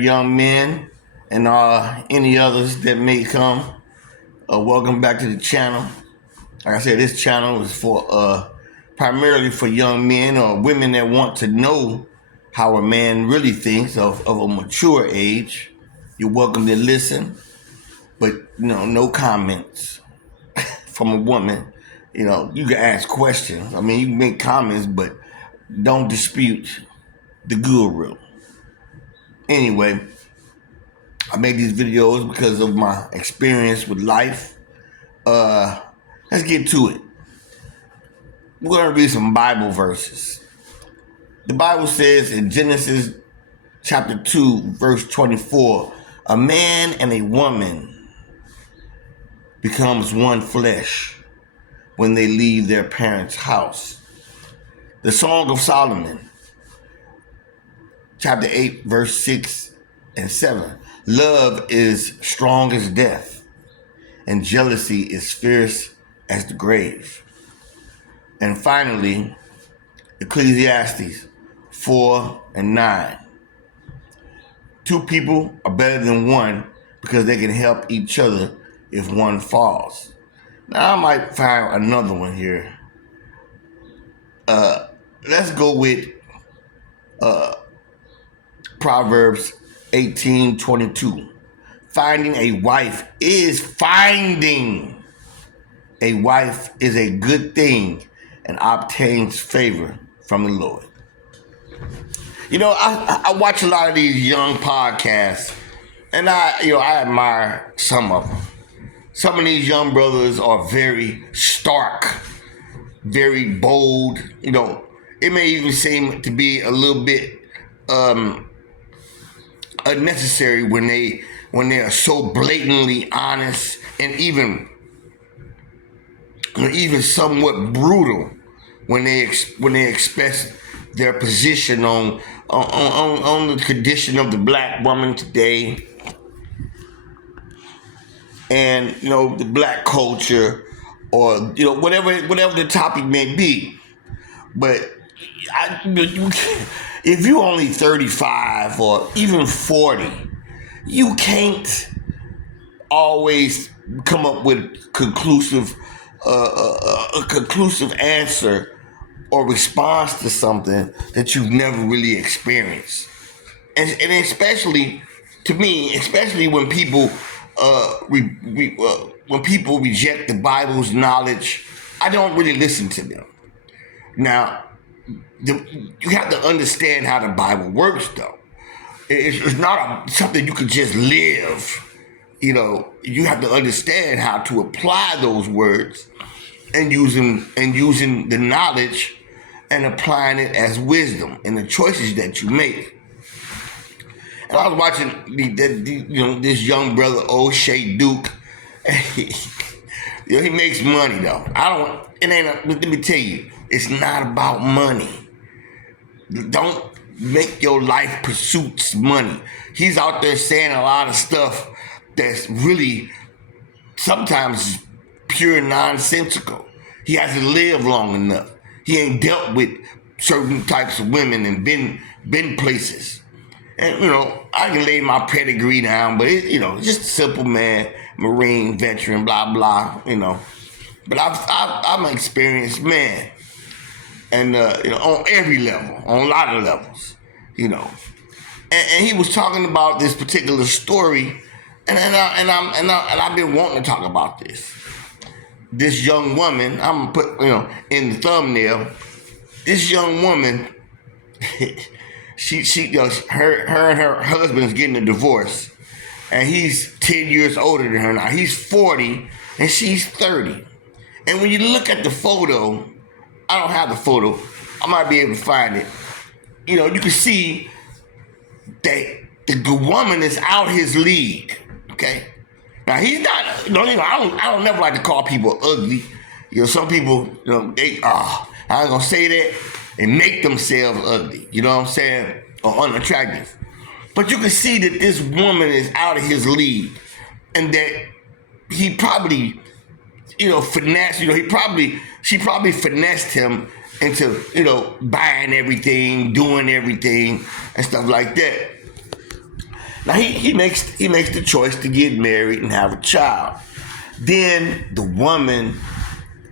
young men and any others that may come. Welcome back to the channel. Like I said, this channel is for primarily for young men or women that want to know how a man really thinks of a mature age. You're welcome to listen, but no comments from a woman. You can ask questions. I mean, you can make comments, but don't dispute the guru. Anyway, I made these videos because of my experience with life. Let's get to it. We're going to read some Bible verses. The Bible says in Genesis chapter 2, verse 24, a man and a woman becomes one flesh when they leave their parents' house. The Song of Solomon, chapter 8, verse 6 and 7. Love is strong as death, and jealousy is fierce as the grave. And finally, Ecclesiastes 4 and 9. Two people are better than one because they can help each other if one falls. Now I might find another one here. Let's go with Proverbs 18:22. Finding a wife is a good thing and obtains favor from the Lord. I watch a lot of these young podcasts, and I admire some of them. Some of these young brothers are very stark, very bold. It may even seem to be a little bit unnecessary when they are so blatantly honest and even somewhat brutal when they express their position on the condition of the black woman today, and the black culture, or whatever the topic may be. But if you're only 35 or even 40, you can't always come up with a conclusive answer or response to something that you've never really experienced. And especially, to me, especially when people reject the Bible's knowledge, I don't really listen to them. Now, you have to understand how the Bible works, though. It's not something you can just live. You have to understand how to apply those words and using the knowledge and applying it as wisdom in the choices that you make. And I was watching this young brother, O'Shea Duke. He makes money though. Let me tell you, it's not about money. Don't make your life pursuits money. He's out there saying a lot of stuff that's really sometimes pure nonsensical. He hasn't lived long enough. He ain't dealt with certain types of women and been places. And I can lay my pedigree down, but just a simple man, Marine veteran, blah blah. But I'm an experienced man, and on every level, on a lot of levels, And he was talking about this particular story, and I've been wanting to talk about this. This young woman, I'm gonna put in the thumbnail. This young woman, her and her husband's getting a divorce, and he's 10 years older than her now. He's 40 and she's 30. And when you look at the photo, I don't have the photo. I might be able to find it. You can see that the woman is out his league. Okay. Now he's not. I don't never like to call people ugly. Some people, they I ain't gonna say that and make themselves ugly. You know what I'm saying? Or unattractive. But you can see that this woman is out of his league, and that he probably, finessed. She probably finessed him into, buying everything, doing everything, and stuff like that. Now he makes the choice to get married and have a child. Then the woman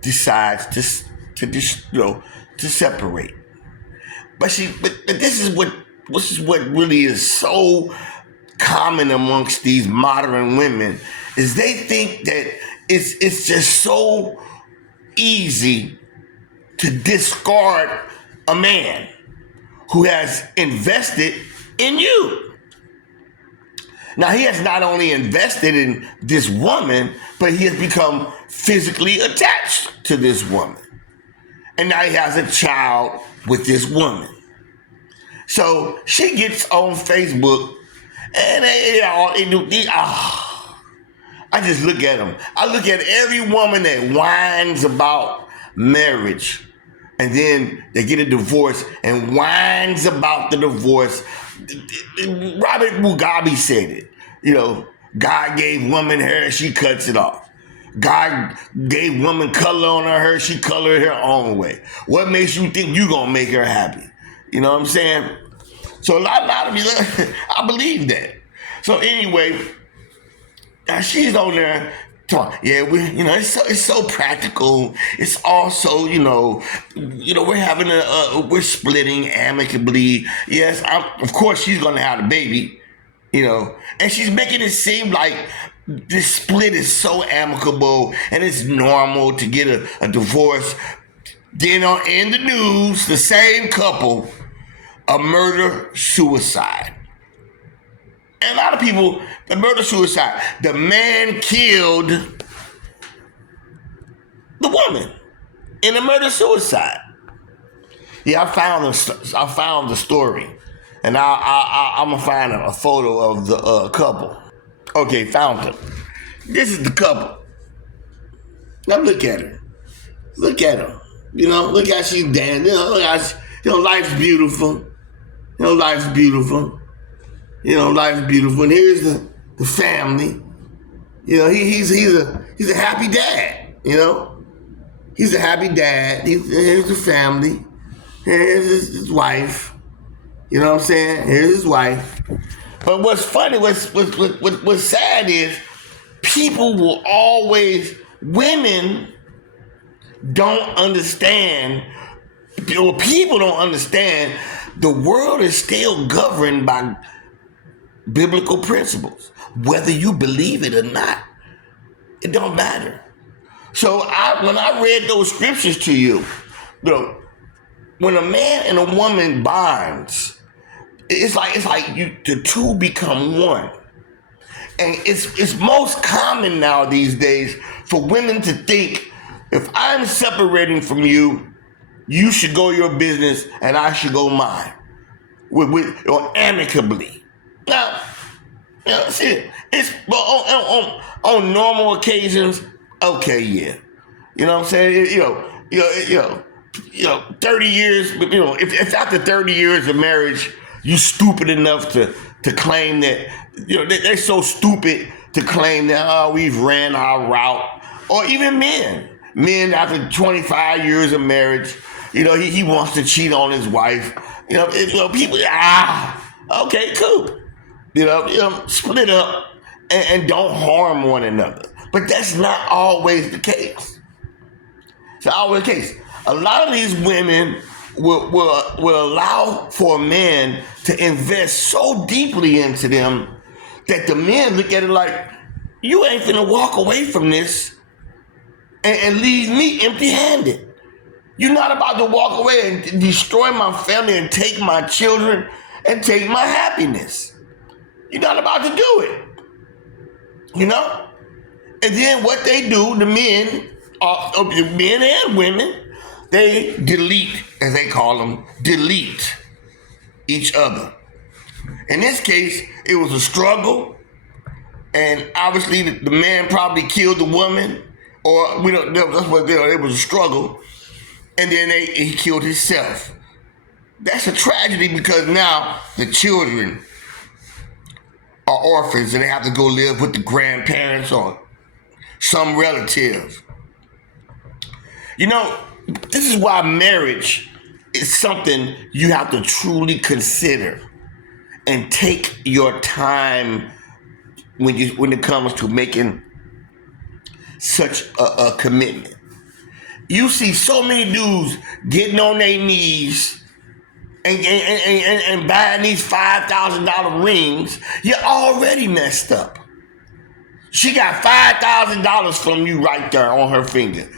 decides to separate. But this is what really is so common amongst these modern women is they think that it's just so easy to discard a man who has invested in you. Now, he has not only invested in this woman, but he has become physically attached to this woman. And now he has a child with this woman. So she gets on Facebook and I just look at them. I look at every woman that whines about marriage and then they get a divorce and whines about the divorce. Robert Mugabe said it. You know, God gave woman hair, she cuts it off. God gave woman color on her hair, she colored her own way. What makes you think you gonna make her happy? You know what I'm saying? So a lot of me, I believe that. So anyway, she's on there talking. Yeah, it's so practical. It's also, we're having we're splitting amicably. Yes, of course she's gonna have the baby, and she's making it seem like this split is so amicable and it's normal to get a divorce. Then in the news, the same couple, a murder-suicide. And a lot of people, the murder-suicide, the man killed the woman in a murder-suicide. Yeah, I found the story, and I'm gonna find a photo of the couple. Okay, found her. This is the couple. Now look at her. Look at her. Look how she's dancing. Look how life's beautiful. Life's beautiful. Life's beautiful. And here's the family. He's a happy dad. He's a happy dad. Here's the family. Here's his wife. You know what I'm saying? Here's his wife. But what's funny, what's sad is women don't understand, or people don't understand, the world is still governed by biblical principles. Whether you believe it or not, it don't matter. So when I read those scriptures to you, when a man and a woman bonds, it's like the two become one. And it's most common now these days for women to think, if I'm separating from you, you should go your business and I should go mine, or amicably. Now, see, it's on normal occasions. Okay, yeah, you know what I'm saying. 30 years. If after 30 years of marriage, you stupid enough to claim that, they're so stupid to claim that we've ran our route, or even men after 25 years of marriage, he wants to cheat on his wife. People, okay, cool. Split up and don't harm one another. But that's not always the case. It's not always the case. A lot of these women will allow for a man to invest so deeply into them that the men look at it like, you ain't finna walk away from this and leave me empty-handed. You're not about to walk away and destroy my family and take my children and take my happiness. You're not about to do it. And then what they do, the men and women, they delete, as they call them, delete each other. In this case, it was a struggle, and obviously the man probably killed the woman, or that's what it was, a struggle, and then he killed himself. That's a tragedy because now the children are orphans and they have to go live with the grandparents or some relative. This is why marriage is something you have to truly consider. and take your time when it comes to making such a commitment. You see so many dudes getting on their knees and buying these $5,000 rings. You're already messed up. She got $5,000 from you right there on her finger.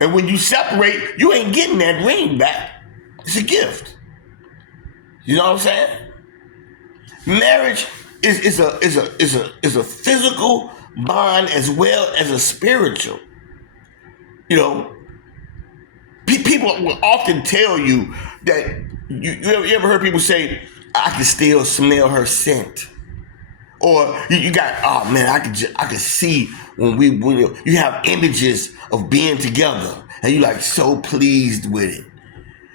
And when you separate, you ain't getting that ring back. It's a gift. You know what I'm saying? Marriage is a physical bond as well as a spiritual. You know, people will often tell you that you ever heard people say, "I can still smell her scent," or you got, "Oh man, I can see when you have images of being together and you like so pleased with it,"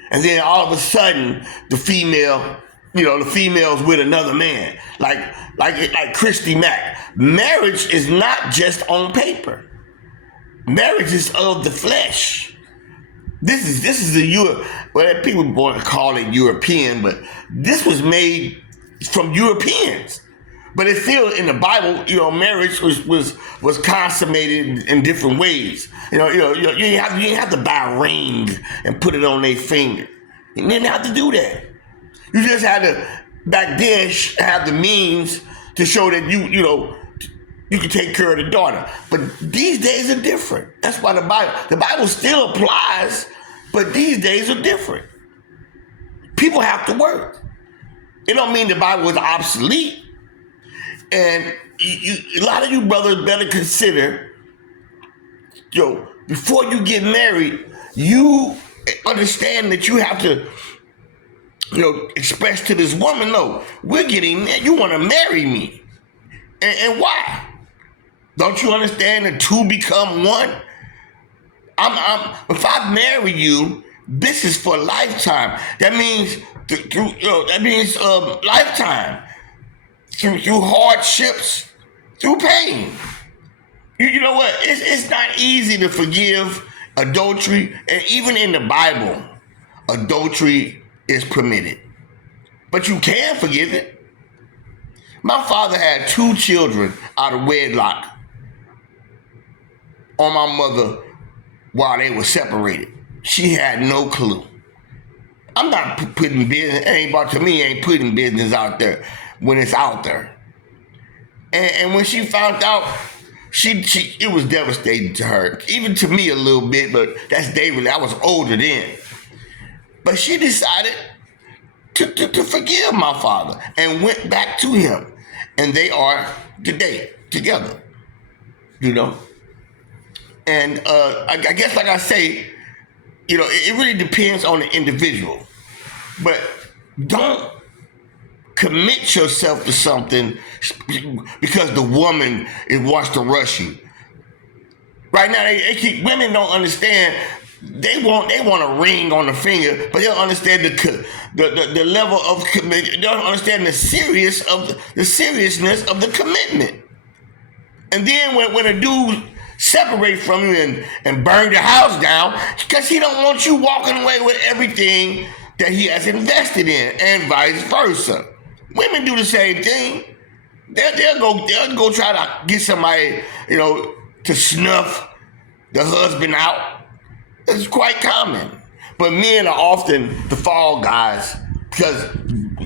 and then all of a sudden the female's with another man, like Christy Mack. Marriage is not just on paper. Marriage is of the flesh. This is well, people want to call it European, but this was made from Europeans. But it's still in the Bible. Marriage was consummated in different ways. You didn't have to buy a ring and put it on their finger. You didn't have to do that. You just had to back then have the means to show that you can take care of the daughter. But these days are different. That's why the Bible still applies, but these days are different. People have to work. It don't mean the Bible is obsolete. And a lot of you brothers better consider, before you get married, you understand that you have to, express to this woman, no, you want to marry me. And why? Don't you understand that two become one? If I marry you, this is for a lifetime. That means lifetime. Through hardships, through pain. You know what? It's not easy to forgive adultery, and even in the Bible, adultery is permitted. But you can forgive it. My father had 2 children out of wedlock on my mother while they were separated. She had no clue. I'm not putting business, to me, ain't putting business out there when it's out there. And when she found out, it was devastating to her. Even to me a little bit, but that's David. I was older then. But she decided to forgive my father and went back to him. And they are today together, And I guess, like I say, it really depends on the individual. But don't commit yourself to something because the woman wants to rush you. Right now, women don't understand. They want a ring on the finger, but they don't understand the level of commitment. They don't understand the seriousness of the commitment. And then when a dude separate from you and burn your house down, because he don't want you walking away with everything that he has invested in, and vice versa. Women do the same thing. They'll go try to get somebody, to snuff the husband out. It's quite common. But men are often the fall guys, because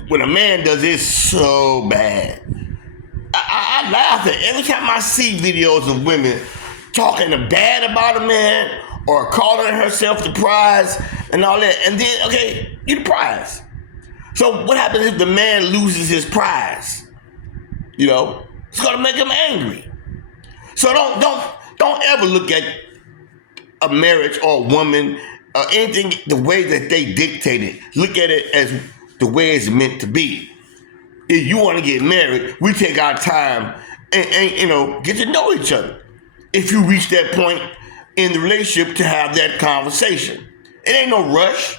when a man does it so bad. I laugh at every time I see videos of women talking bad about a man or calling herself the prize and all that. And then, okay, you the prize. So what happens if the man loses his prize? It's gonna make him angry. So don't ever look at a marriage or a woman or anything the way that they dictate it. Look at it as the way it's meant to be. If you want to get married, we take our time and get to know each other. If you reach that point in the relationship to have that conversation, it ain't no rush.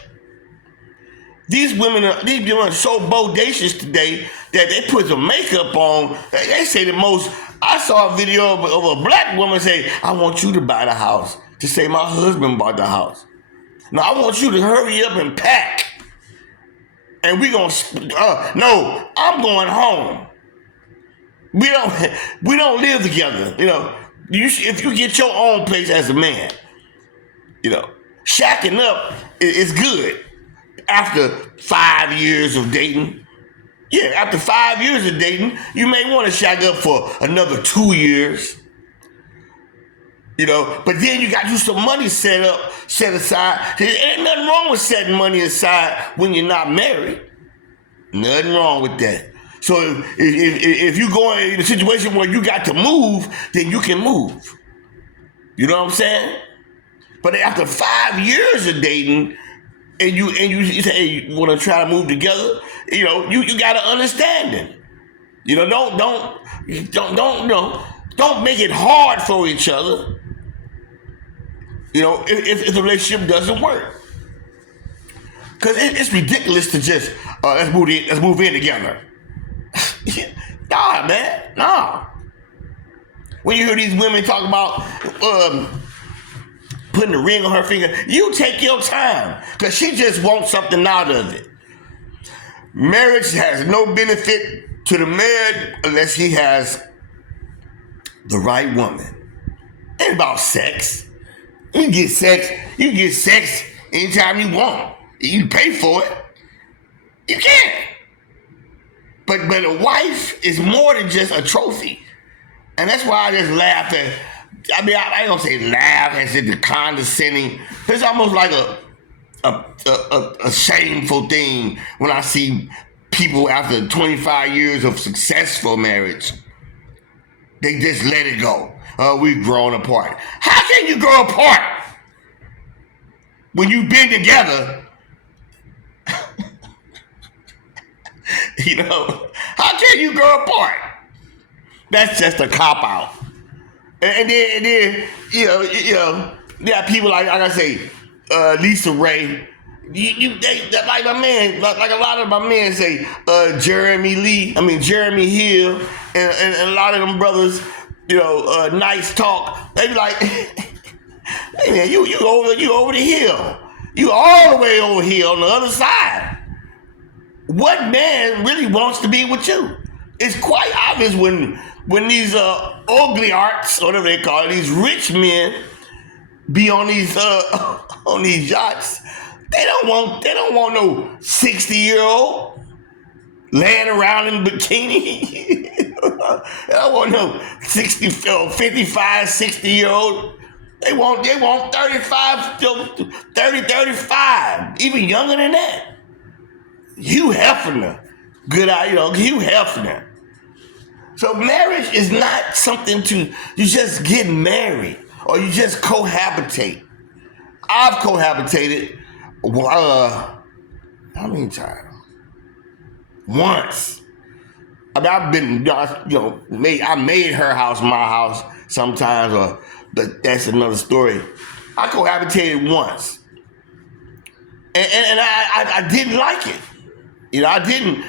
These women are so bodacious today that they put some makeup on. They say the most. I saw a video of a black woman say, "I want you to buy the house," to say my husband bought the house. Now I want you to hurry up and pack. and we gonna no, I'm going home. We don't live together. If you get your own place as a man, shacking up is good after 5 years of dating. Yeah, after 5 years of dating, you may want to shack up for another 2 years. But then you got you some money set aside. There ain't nothing wrong with setting money aside when you're not married. Nothing wrong with that. So if you go in a situation where you got to move, then you can move. You know what I'm saying? But after 5 years of dating, and you say, hey, you want to try to move together, you got to understand it. Don't make it hard for each other. If the relationship doesn't work, because it's ridiculous to just let's move in together. Nah, man, nah. When you hear these women talk about putting the ring on her finger, you take your time, because she just wants something out of it. Marriage has no benefit to the man unless he has the right woman. It ain't about sex. You can get sex anytime you want. You pay for it. You can. But a wife is more than just a trophy. And that's why I just laugh at, I ain't gonna say laugh as in the condescending. It's almost like a shameful thing when I see people after 25 years of successful marriage, they just let it go. We've grown apart. How can you grow apart when you've been together? How can you grow apart? That's just a cop out. And then yeah, people like I say, Lisa Ray. Like my man, like a lot of my men say, Jeremy Hill, and a lot of them brothers, nice talk. They be like, hey man, you over the hill. You all the way over here on the other side. What man really wants to be with you? It's quite obvious when these ugly arts, whatever they call it, these rich men be on these yachts. They don't want no 60-year-old laying around in bikini. They don't want no 55, 60-year-old. They want 35, 30, 35, even younger than that. Hugh Hefner. Hugh Hefner. So marriage is not something you just get married or you just cohabitate. I've cohabitated how many times? Once. I've been, I made her house my house sometimes, but that's another story. I cohabitated once. And I didn't like it. I didn't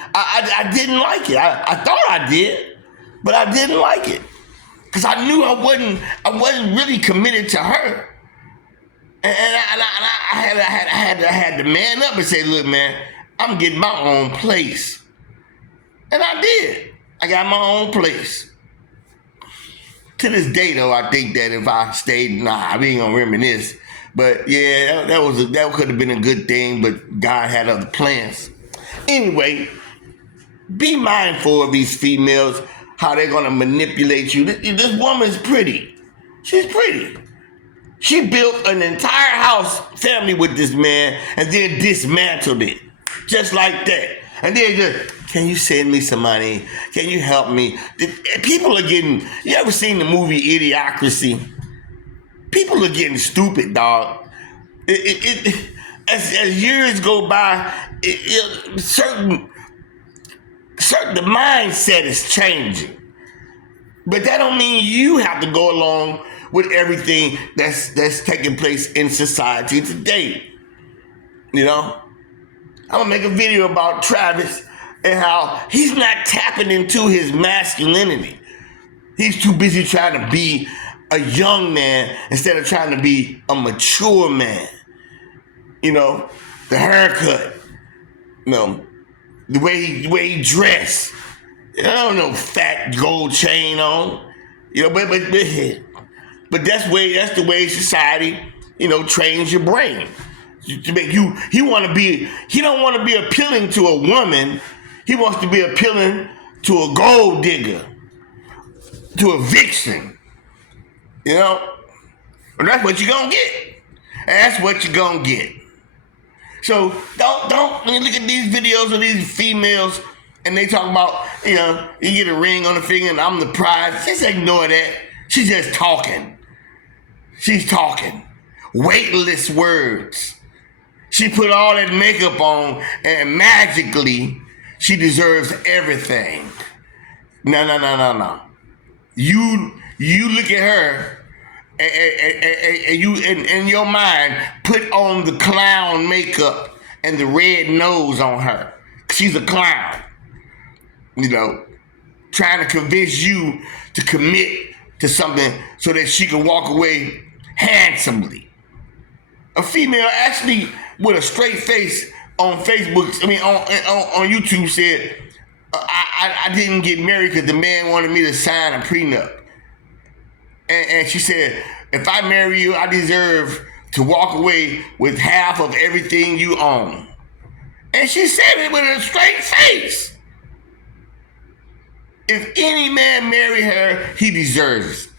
like it. I thought I did, but I didn't like it. Because I knew I wasn't really committed to her. And I had to man up and say, look, man, I'm getting my own place. And I did. I got my own place. To this day, though, I think that if I stayed, we ain't gonna reminisce. But yeah, that could have been a good thing, but God had other plans. Anyway, be mindful of these females, how they're gonna manipulate you. This woman's pretty. She's pretty. She built an entire house family with this man and then dismantled it. Just like that. And then just, can you send me some money? Can you help me? People are getting, you ever seen the movie Idiocracy? People are getting stupid, dog. As years go by, certain the mindset is changing. But that don't mean you have to go along with everything that's taking place in society today. I'm gonna make a video about Travis and how he's not tapping into his masculinity. He's too busy trying to be a young man instead of trying to be a mature man. The haircut. the way he dressed. I don't know, fat gold chain on. But that's the way society, trains your brain. To make you he don't want to be appealing to a woman. He wants to be appealing to a gold digger, to a vixen. And that's what you're gonna get. That's what you're gonna get. So don't look at these videos of these females and they talk about, you get a ring on the finger and I'm the prize. Just ignore that. She's just talking. She's talking. Weightless words. She put all that makeup on and magically she deserves everything. No. You look at her and you in your mind put on the clown makeup and the red nose on her. She's a clown. Trying to convince you to commit to something so that she can walk away handsomely. A female actually with a straight face on Facebook, on YouTube said, I didn't get married because the man wanted me to sign a prenup. And she said, if I marry you, I deserve to walk away with half of everything you own. And she said it with a straight face. If any man marry her, he deserves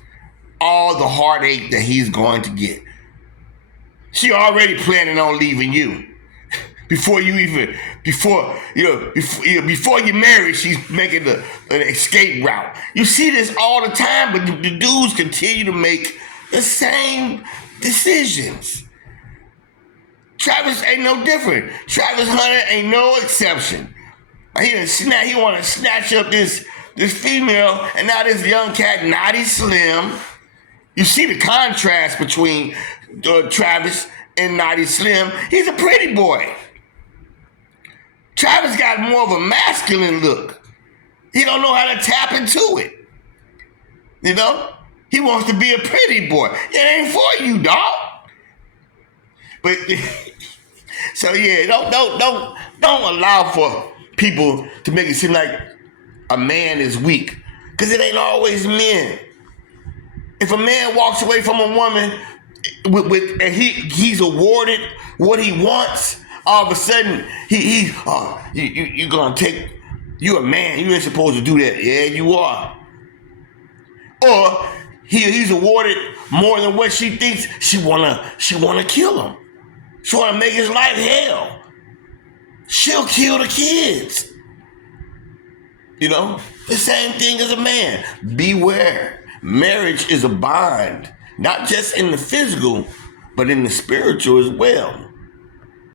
all the heartache that he's going to get. She already planning on leaving you. Before you marry, she's making an escape route. You see this all the time, but the dudes continue to make the same decisions. Travis ain't no different. Travis Hunter ain't no exception. He want to snatch up this female, and now this young cat, Naughty Slim. You see the contrast between Travis and Naughty Slim. He's a pretty boy. Travis got more of a masculine look. He don't know how to tap into it. He wants to be a pretty boy. It ain't for you, dog. But so yeah, don't allow for people to make it seem like a man is weak, because it ain't always men. If a man walks away from a woman and he's awarded what he wants, all of a sudden you're gonna take, you're a man, you ain't supposed to do that. Yeah, you are. Or he's awarded more than what she thinks. She wanna kill him. She wanna make his life hell. She'll kill the kids. The same thing as a man. Beware. Marriage is a bond, not just in the physical, but in the spiritual as well.